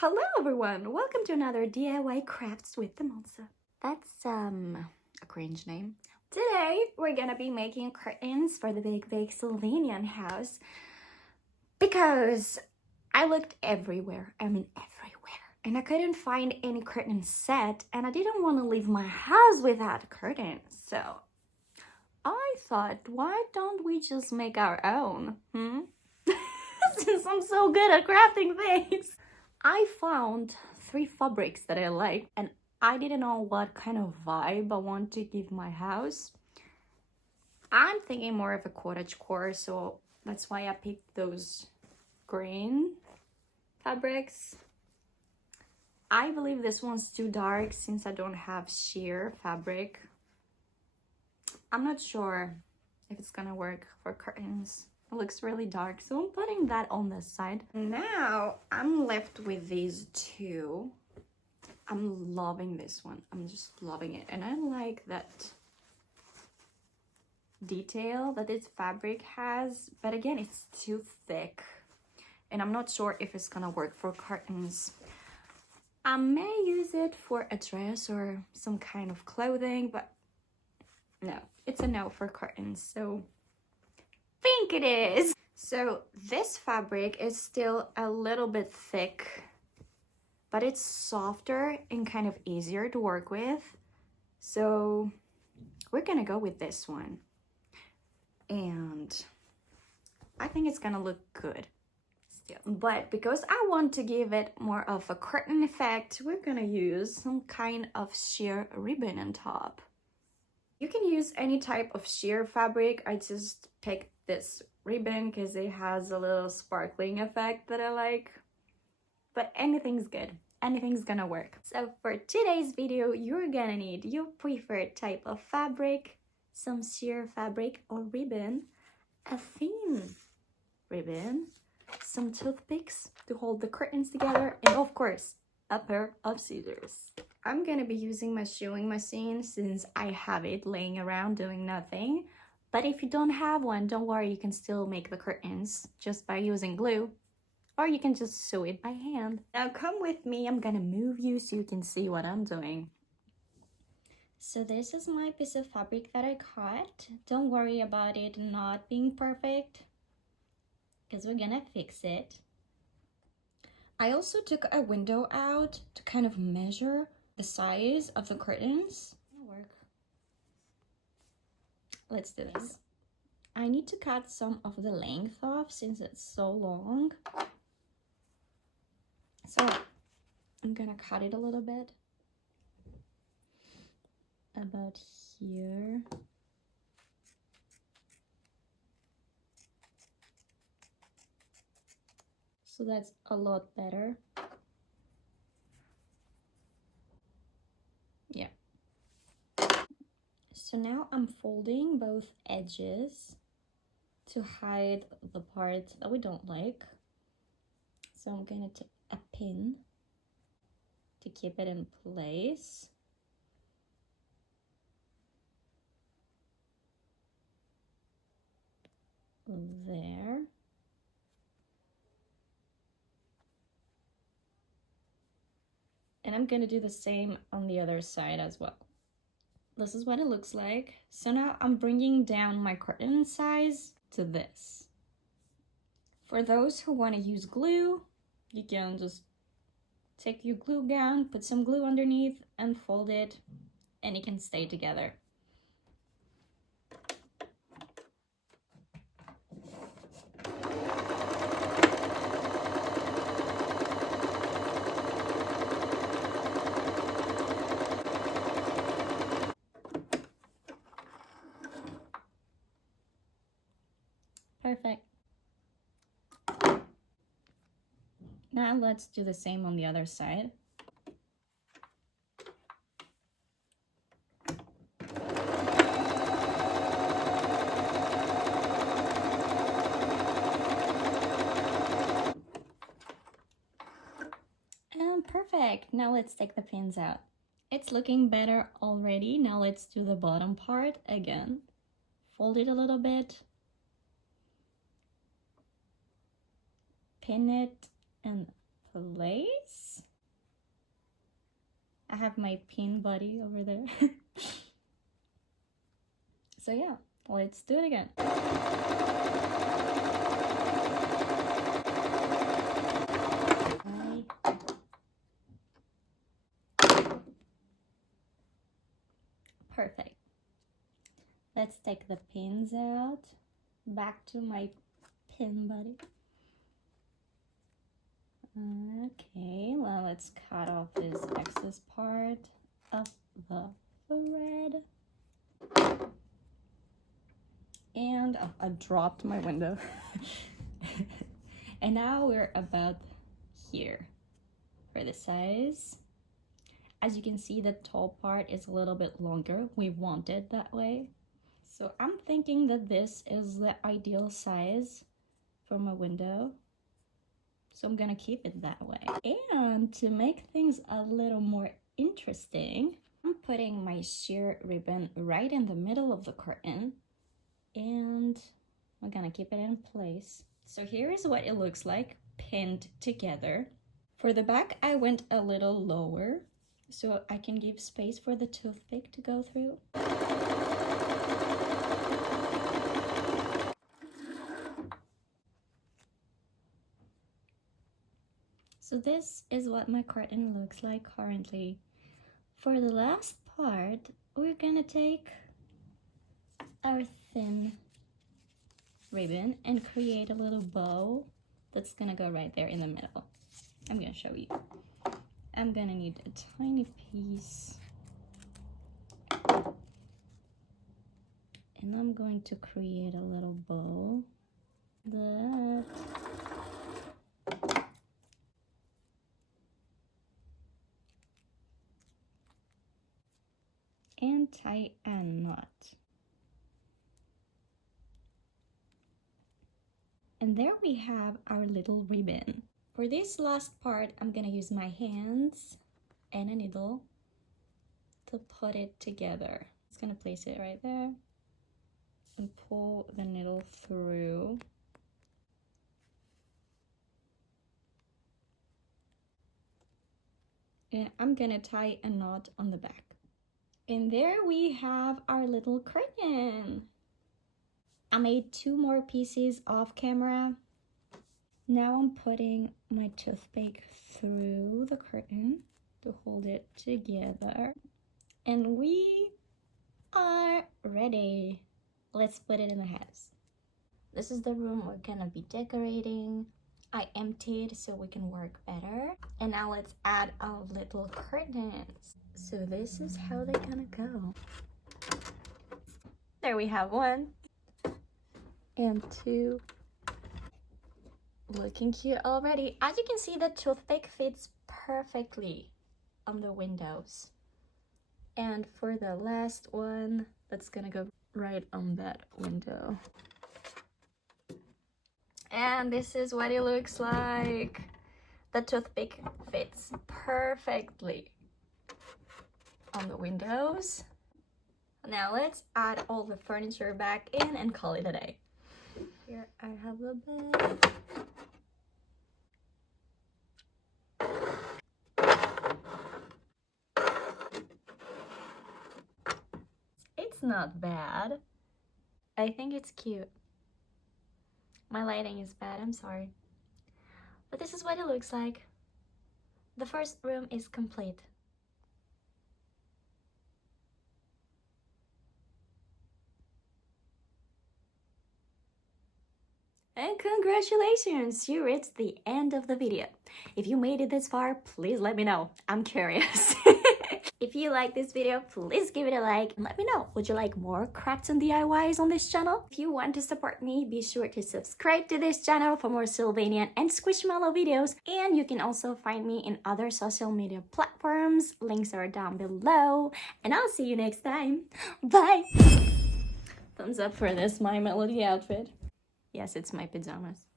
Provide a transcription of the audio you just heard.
Hello everyone! Welcome to another DIY Crafts with the Monza. That's a cringe name. Today we're gonna be making curtains for the big Sylvanian house because I looked everywhere, everywhere, and I couldn't find any curtain set and I didn't want to leave my house without curtains. So I thought, why don't we just make our own? Since I'm so good at crafting things. I found 3 fabrics that I like and I didn't know what kind of vibe I want to give my house. I'm thinking more of a cottagecore, so that's why I picked those green fabrics. I believe this one's too dark since I don't have sheer fabric. I'm not sure if it's gonna work for curtains. It looks really dark, so I'm putting that on this side. Now I'm left with these 2. I'm loving this one. I'm just loving it. And I like that detail that this fabric has, but again, it's too thick. And I'm not sure if it's gonna work for curtains. I may use it for a dress or some kind of clothing, but no, it's a no for curtains, so think it is. So this fabric is still a little bit thick, but it's softer and kind of easier to work with. So we're gonna go with this one. And I think it's gonna look good still. But because I want to give it more of a curtain effect, we're gonna use some kind of sheer ribbon on top. You can use any type of sheer fabric. I just picked this ribbon because it has a little sparkling effect that I like. But anything's good. Anything's gonna work. So for today's video, you're gonna need your preferred type of fabric, some sheer fabric or ribbon, a thin ribbon, some toothpicks to hold the curtains together, and of course, a pair of scissors. I'm gonna be using my sewing machine since I have it laying around doing nothing. But if you don't have one, don't worry, you can still make the curtains just by using glue. Or you can just sew it by hand. Now come with me, I'm gonna move you so you can see what I'm doing. So this is my piece of fabric that I cut. Don't worry about it not being perfect, because we're gonna fix it. I also took a window out to kind of measure the size of the curtains. Let's do this. I need to cut some of the length off since it's so long. So I'm gonna cut it a little bit. About here. So that's a lot better. Yeah. So now I'm folding both edges to hide the part that we don't like. So I'm gonna take a pin to keep it in place. There. And I'm gonna do the same on the other side as well. This is what it looks like. So now I'm bringing down my curtain size to this. For those who want to use glue, you can just take your glue gun, put some glue underneath and fold it, and it can stay together. Perfect. Now let's do the same on the other side. And perfect. Now let's take the pins out. It's looking better already. Now let's do the bottom part again. Fold it a little bit. Pin it and place. I have my pin buddy over there. So yeah, let's do it again. Perfect. Let's take the pins out. Back to my pin buddy. Okay, well, let's cut off this excess part of the thread. And oh, I dropped my window. And now we're about here for the size. As you can see, the tall part is a little bit longer. We want it that way. So I'm thinking that this is the ideal size for my window. So I'm gonna keep it that way. And to make things a little more interesting, I'm putting my sheer ribbon right in the middle of the curtain. And I'm gonna keep it in place. So here is what it looks like pinned together. For the back, I went a little lower so I can give space for the toothpick to go through. So this is what my curtain looks like currently. For the last part, we're gonna take our thin ribbon and create a little bow that's gonna go right there in the middle. I'm gonna show you. I'm gonna need a tiny piece. And I'm going to create a little bow. And tie a knot. And there we have our little ribbon. For this last part, I'm gonna use my hands and a needle to put it together. Just gonna place it right there and pull the needle through. And I'm gonna tie a knot on the back. And there we have our little curtain. I made 2 more pieces off camera. Now I'm putting my toothpick through the curtain to hold it together. And we are ready. Let's put it in the house. This is the room we're gonna be decorating. I emptied so we can work better. And now let's add our little curtains. So this is how they're gonna go. There we have 1 and 2. Looking cute already. As you can see, the toothpick fits perfectly on the windows. And for the last one, that's gonna go right on that window. And this is what it looks like. The toothpick fits perfectly on the windows. Now let's add all the furniture back in and call it a day. Here I have a bed. It's not bad. I think it's cute. My lighting is bad, I'm sorry. But this is what it looks like. The first room is complete. And congratulations, you reached the end of the video. If you made it this far, please let me know. I'm curious. If you like this video, please give it a like and let me know. Would you like more crafts and DIYs on this channel? If you want to support me, be sure to subscribe to this channel for more Sylvanian and Squishmallow videos. And you can also find me in other social media platforms. Links are down below. And I'll see you next time. Bye! Thumbs up for this My Melody outfit. Yes, it's my pajamas.